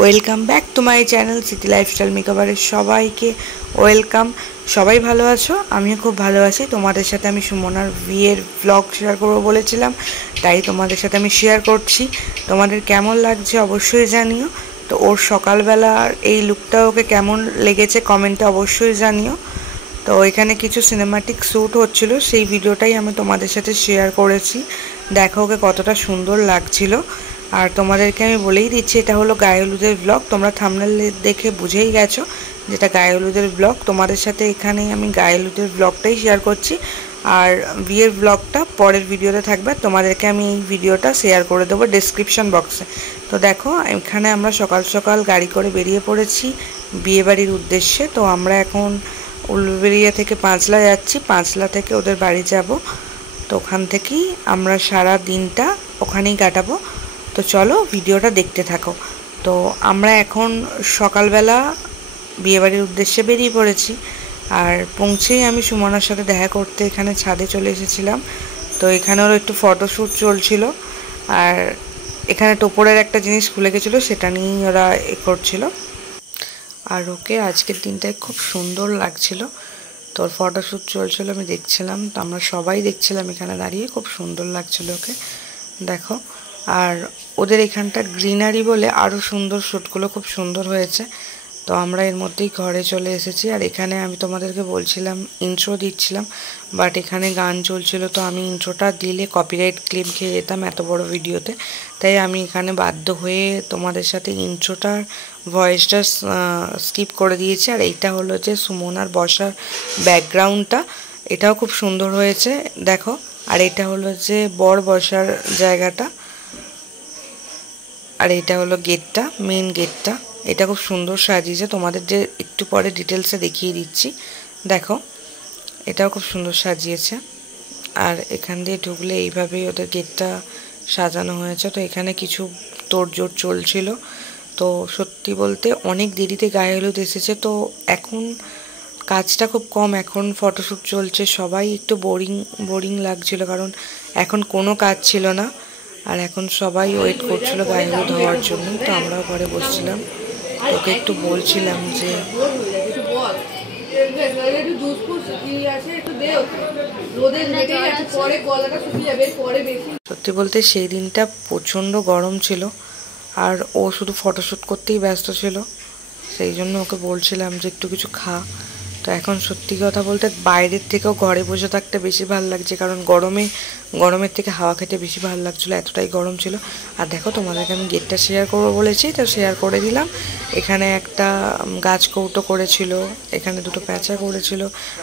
Welcome back to my channel city lifestyle মেকওভারের সবাইকে welcome. সবাই ভালো আছো? আমিও খুব ভালো আছি। তোমাদের সাথে আমি সুমনার বিয়ের ব্লগ শেয়ার করবো বলেছিলাম, তাই তোমাদের সাথে আমি শেয়ার করছি। তোমাদের কেমন লাগছে অবশ্যই জানিও। তো ওর সকালবেলার এই লুকটা ওকে কেমন লেগেছে কমেন্টে অবশ্যই জানিও। তো এখানে কিছু সিনেমাটিক শ্যুট হচ্ছিল, সেই ভিডিওটাই আমি তোমাদের সাথে শেয়ার করেছি। দেখো ওকে কতটা সুন্দর লাগছিল। আর তোমাদেরকে আমি বলেই দিচ্ছি, এটা হলো গায়ে হলুদের ব্লগ। তোমরা থাম্বনেল দেখে বুঝেই গেছো যেটা গায়ে হলুদের ব্লগ। তোমাদের সাথে এখানে আমি গায়ে হলুদের ব্লগটাই শেয়ার করছি, আর বিয়ের ব্লগটা পরের ভিডিওতে থাকবে। তোমাদেরকে আমি এই ভিডিওটা শেয়ার করে দেবো ডেসক্রিপশন বক্সে। তো দেখো এখানে আমরা সকাল সকাল গাড়ি করে বেরিয়ে পড়েছি বিয়েবাড়ির উদ্দেশ্যে। তো আমরা এখন উলুবেড়িয়া থেকে পাঁচলা যাচ্ছি, পাঁচলা থেকে ওদের বাড়ি যাব। তো ওখান থেকেই আমরা সারা দিনটা ওখানেই কাটাবো। তো চলো ভিডিওটা দেখতে থাকো। তো আমরা এখন সকালবেলা বিয়েবাড়ির উদ্দেশ্যে বেরিয়ে পড়েছি, আর পৌঁছেই আমি সুমনার সাথে দেখা করতে এখানে ছাদে চলে এসেছিলাম। তো এখানেও একটু ফটোশ্যুট চলছিল, আর এখানে টোপরের একটা জিনিস খুলে গেছিলো, সেটা নিয়েই ওরা করছিল। আর ওকে আজকের দিনটায় খুব সুন্দর লাগছিল। তোর ফটোশ্যুট চলছিল, আমি দেখছিলাম। তো আমরা সবাই দেখছিলাম এখানে দাঁড়িয়ে, খুব সুন্দর লাগছিল ওকে। দেখো, আর ওদের এখানটা গ্রিনারি বলে আরও সুন্দর শ্যুটগুলো খুব সুন্দর হয়েছে। তো আমরা এর মধ্যেই ঘরে চলে এসেছি। আর এখানে আমি তোমাদেরকে বলছিলাম ইন্ট্রো দিচ্ছিলাম, বাট এখানে গান চলছিল। তো আমি ইন্ট্রোটা দিলে কপিরাইট ক্লেম খেয়ে যেতাম এত বড় ভিডিওতে, তাই আমি এখানে বাধ্য হয়ে তোমাদের সাথে ইন্ট্রোটার ভয়েসটা স্কিপ করে দিয়েছি। আর এইটা হলো যে সুমনার বসার ব্যাকগ্রাউন্ডটা, এটাও খুব সুন্দর হয়েছে দেখো। আর এটা হলো যে বর বসার জায়গাটা, আর এটা হলো গেটটা, মেন গেটটা। এটা খুব সুন্দর সাজিয়েছে, তোমাদের যে একটু পরে ডিটেলসে দেখিয়ে দিচ্ছি। দেখো এটাও খুব সুন্দর সাজিয়েছে। আর এখান দিয়ে ঢুকলে এইভাবেই ওদের গেটটা সাজানো হয়েছে। তো এখানে কিছু তোড়জোড় চলছিল। তো সত্যি বলতে অনেক দেরিতে গায়ে হলুদ এসেছে, তো এখন কাজটা খুব কম, এখন ফটোশ্যুট চলছে। সবাই একটু বোরিং লাগছিল, কারণ এখন কোনো কাজ ছিল না। আর এখন সবাই ওয়েট করছিল গায়ে হলুদ হওয়ার জন্য। তো আমরাও ঘরে বসছিলাম। তোকে একটু বলছিলাম যে সত্যি বলতে সেই দিনটা প্রচণ্ড গরম ছিল, আর ও শুধু ফটোশ্যুট করতেই ব্যস্ত ছিল। সেই জন্য ওকে বলছিলাম যে একটু কিছু খা। তো এখন সত্যি কথা বলতে বাইরের থেকেও ঘরে বসে থাকতে বেশি ভালো লাগছে, কারণ গরমের থেকে হাওয়া খেতে বেশি ভালো লাগছিলো, এতটাই গরম ছিল। আর দেখো তোমাদেরকে আমি গেটটা শেয়ার করবো বলেছি, তো শেয়ার করে দিলাম। এখানে একটা গাছ কৌটো করেছিল, এখানে দুটো প্যাঁচা করেছিল,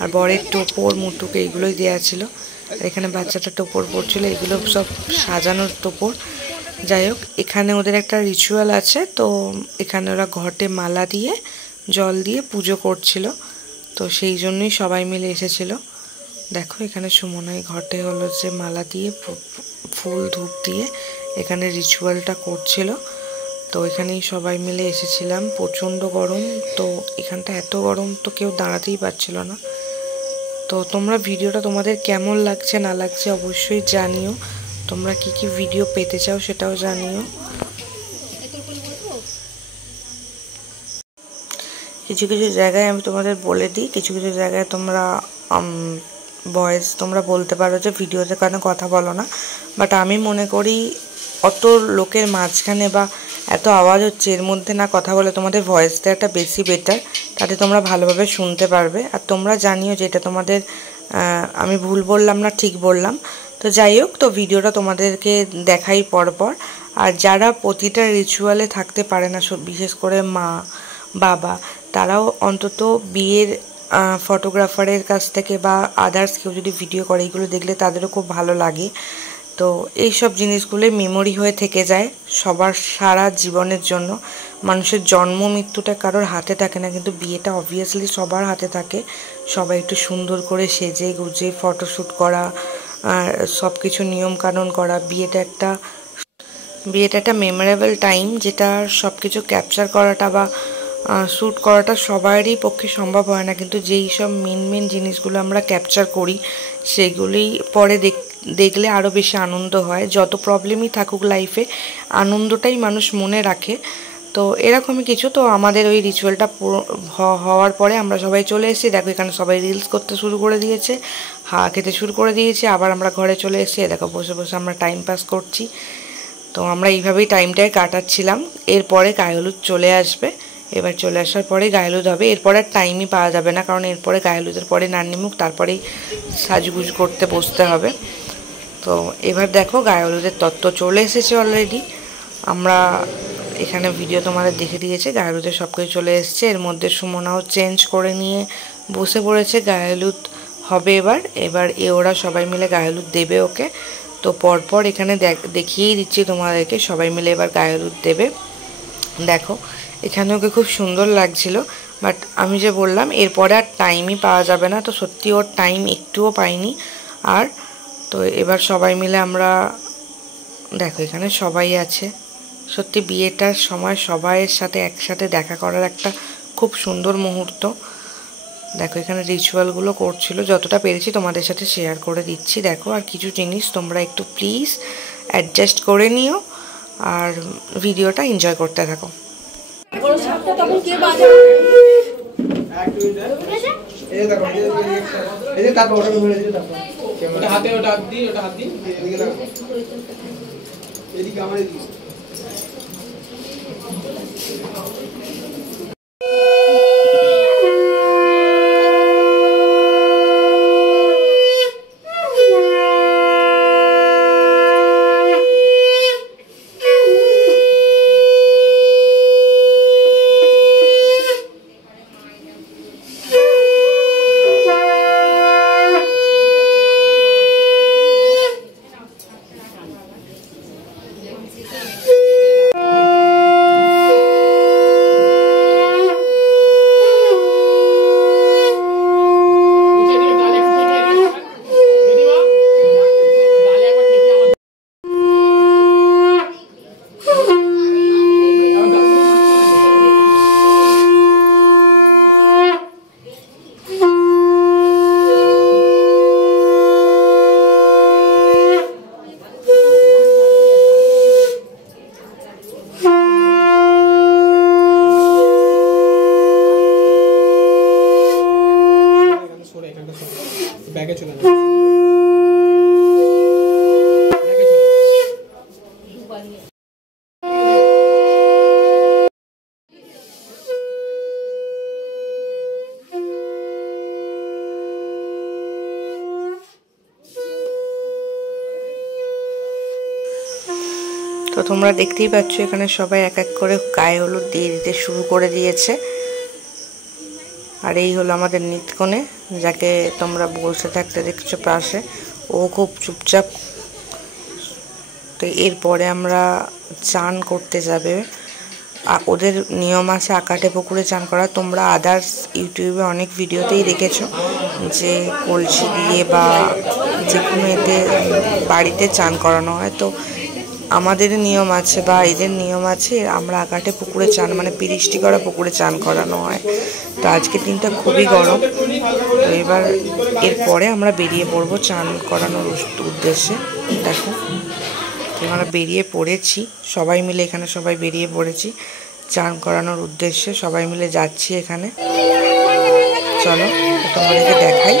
আর বরের টোপর মুটুক এইগুলোই দেওয়া ছিল। আর এখানে বাচ্চাটা টোপর পড়ছিল, এগুলো সব সাজানোর টোপর। যাই হোক, এখানে ওদের একটা রিচুয়াল আছে। তো এখানে ওরা ঘটে মালা দিয়ে জল দিয়ে পুজো করছিল, তো সেই জন্যই সবাই মিলে এসেছিল। দেখো এখানে সুমনাই ঘটে হলো যে মালা দিয়ে ফুল ধূপ দিয়ে এখানে রিচুয়ালটা করছিল। তো এখানেই সবাই মিলে এসেছিলাম। প্রচণ্ড গরম, তো এখানটা এত গরম তো কেউ দাঁড়াতেই পারছিল না। তো তোমরা ভিডিওটা তোমাদের কেমন লাগছে না লাগছে অবশ্যই জানিও। তোমরা কি কি ভিডিও পেতে চাও সেটাও জানিও। কিছু কিছু জায়গায় আমি তোমাদের বলে দিই, কিছু কিছু জায়গায় তোমরা ভয়েস তোমরা বলতে পারো যে ভিডিওতে কেন কথা বলো না, বাট আমি মনে করি অত লোকের মাঝখানে বা এত আওয়াজ হচ্ছে, এর মধ্যে না কথা বলে তোমাদের ভয়েস দেওয়াটা বেশি বেটার, তাতে তোমরা ভালোভাবে শুনতে পারবে। আর তোমরা জানিও যে এটা তোমাদের আমি ভুল বললাম না ঠিক বললাম। তো যাই হোক, তো ভিডিওটা তোমাদেরকে দেখাই পরপর। আর যারা প্রতিটা রিচুয়ালে থাকতে পারে না, বিশেষ করে মা বাবা, তারাও অন্তত বিয়ের ফটোগ্রাফারের কাছ থেকে বা আদার্স কেউ যদি ভিডিও করে, এগুলো দেখলে তাদেরও খুব ভালো লাগে। তো এই সব জিনিসগুলো মেমোরি হয়ে থেকে যায় সবার সারা জীবনের জন্য। মানুষের জন্ম মৃত্যুটা কারোর হাতে থাকে না, কিন্তু বিয়েটা অবভিয়াসলি সবার হাতে থাকে। সবাই একটু সুন্দর করে সেজে গুজে ফটোশ্যুট করা, সব কিছু নিয়মকানুন করা। বিয়েটা একটা মেমোরেবল টাইম, যেটা সব কিছু ক্যাপচার করাটা বা শ্যুট করাটা সবারই পক্ষে সম্ভব হয় না, কিন্তু যেই সব মেন জিনিসগুলো আমরা ক্যাপচার করি সেগুলোই পরে দেখলে আরও বেশি আনন্দ হয়। যত প্রবলেমই থাকুক লাইফে, আনন্দটাই মানুষ মনে রাখে। তো এরকমই কিছু। তো আমাদের ওই রিচুয়ালটা হওয়ার পরে আমরা সবাই চলে এসেছি। দেখো এখানে সবাই রিলস করতে শুরু করে দিয়েছে, খেতে শুরু করে দিয়েছে। আবার আমরা ঘরে চলে এসেছি, দেখো বসে বসে আমরা টাইম পাস করছি। তো আমরা এইভাবেই টাইমটাই কাটাচ্ছিলাম। এরপরে গায়ে হলুদ চলে আসবে, এবার চলে আসার পরে গায়ে হলুদ হবে। এরপরে আর টাইমই পাওয়া যাবে না, কারণ এরপরে গায়ে হলুদের পরে নান্নিমুখ, তারপরেই সাজগুজ করতে বসতে হবে। তো এবার দেখো গায়ে হলুদের তত্ত্ব চলে এসেছে অলরেডি। আমরা এখানে ভিডিও তোমাদের দেখে দিয়েছে, গায়ে হলুদের সব কিছু চলে এসছে। এর মধ্যে সুমনাও চেঞ্জ করে নিয়ে বসে পড়েছে, গায়ে হলুদ হবে এবার ওরা সবাই মিলে গায়ে হলুদ দেবে ওকে। তো পরপর এখানে দেখিয়েই দিচ্ছি তোমাদেরকে, সবাই মিলে এবার গায়ে হলুদ দেবে। দেখো এখানে ওকে খুব সুন্দর লাগছিল, বাট আমি যে বললাম এরপরে আর টাইমই পাওয়া যাবে না। তো সত্যি ওর টাইম একটুও পাইনি। আর তো এবার সবাই মিলে আমরা, দেখো এখানে সবাই আছে। সত্যি বিয়েটার সময় সবাইয়ের সাথে একসাথে দেখা করার একটা খুব সুন্দর মুহূর্ত। দেখো এখানে রিচুয়ালগুলো করছিল, যতটা পেরেছি তোমাদের সাথে শেয়ার করে দিচ্ছি। দেখো আর কিছু জিনিস তোমরা একটু প্লিজ অ্যাডজাস্ট করে নিও আর ভিডিওটা এনজয় করতে থাকো। ব্যাগে চলে যাবে। তো তোমরা দেখতেই পাচ্ছ এখানে সবাই এক এক করে গায়ে হলুদ দিয়ে দিতে শুরু করে দিয়েছে। আর এই হলো আমাদের নিতকনে, যাকে তোমরা বসে থাকতে দেখছো পাশে, ও খুব চুপচাপ। তো এরপরে আমরা চান করতে যাবে। ওদের নিয়ম আছে আকাটে পুকুরে চান করা। তোমরা আদার্স ইউটিউবে অনেক ভিডিওতেই দেখেছো যে কলসি দিয়ে বা যে কোনো এতে বাড়িতে চান করানো হয়। তো আমাদের নিয়ম আছে বা এদের নিয়ম আছে, আমরা আকাটে পুকুরে চান মানে পিরিষ্টি করা পুকুরে চান করানো হয়। তো আজকের দিনটা খুবই গরম। তো এবার এরপরে আমরা বেরিয়ে পড়বো চান করানোর উদ্দেশ্যে। দেখো আমরা বেরিয়ে পড়েছি সবাই মিলে, এখানে সবাই বেরিয়ে পড়েছি চান করানোর উদ্দেশ্যে। সবাই মিলে যাচ্ছি এখানে। চলো তোমাদেরকে দেখাই,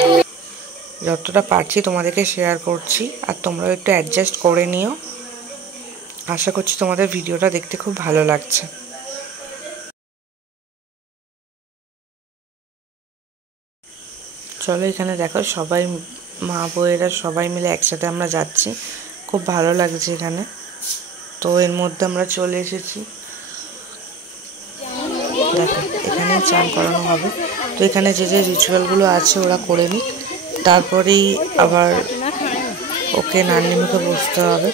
যতটা পারছি তোমাদেরকে শেয়ার করছি, আর তোমরাও একটু অ্যাডজাস্ট করে নিও। আশা করছি তোমাদের ভিডিওটা দেখতে খুব ভালো লাগছে। চলো এখানে দেখো সবাই মা বউয়েরা সবাই মিলে একসাথে আমরা যাচ্ছি, খুব ভালো লাগছে এখানে। তো এর মধ্যে আমরা চলে এসেছি, দেখো এখানে চান করানো হবে। তো এখানে যে যে রিচুয়ালগুলো আছে ওরা করে নিক, তারপরেই আবার ওকে নান্নি মুখে বসতে হবে।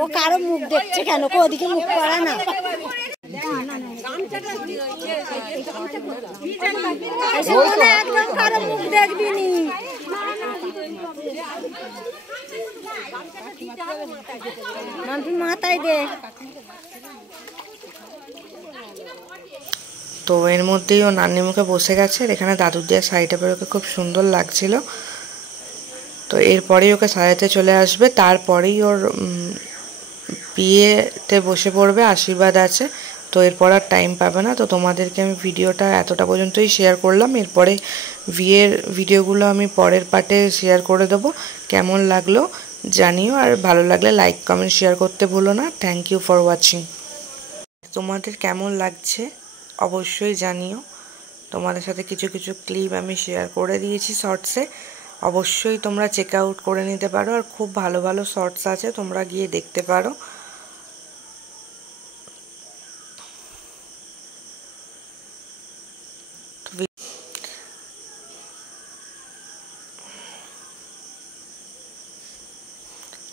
ও কারো মুখ দেখছে কেন, ওদিকে মুখ করা না। একদম কারো মুখ দেখবি নি। মাম্পি মাথায় দে। তো এর মধ্যেই ও নান্নি মুখে বসে গেছে। আর এখানে দাদুর দেওয়া শাড়িটা পরে ওকে খুব সুন্দর লাগছিল। তো এরপরেই ওকে সাজাতে চলে আসবে, তারপরেই ওর বিয়েতে বসে পড়বে, আশীর্বাদ আছে। তো এরপর আর টাইম পাবে না। তো তোমাদেরকে আমি ভিডিওটা এতটা পর্যন্তই শেয়ার করলাম। এরপরে বিয়ের ভিডিওগুলো আমি পরের পার্টে শেয়ার করে দেবো। কেমন লাগলো জানিও, আর ভালো লাগলে লাইক কমেন্ট শেয়ার করতে ভুলো না। Thank you for watching. তোমাদের কেমন লাগছে অবশ্যই জানিও। তোমাদের সাথে কিছু কিছু ক্লিপ আমি শেয়ার করে দিয়েছি শর্টসে, অবশ্যই তোমরা চেক আউট করে নিতে পারো। আর খুব ভালো ভালো শর্টস আছে, তোমরা গিয়ে দেখতে পারো।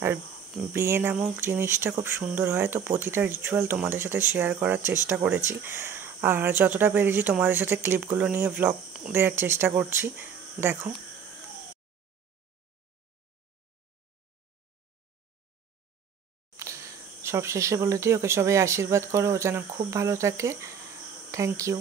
আর বিয়ে নামক জিনিসটা খুব সুন্দর হয়। তো প্রতিটা রিচুয়াল তোমাদের সাথে শেয়ার করার চেষ্টা করেছি, আর যতটা পেরেছি তোমাদের সাথে ক্লিপগুলো নিয়ে ব্লগ দেওয়ার চেষ্টা করছি। দেখো, সব শেষে বলে দিই ওকে সবাই আশীর্বাদ করো, ও যেন খুব ভালো থাকে। Thank you.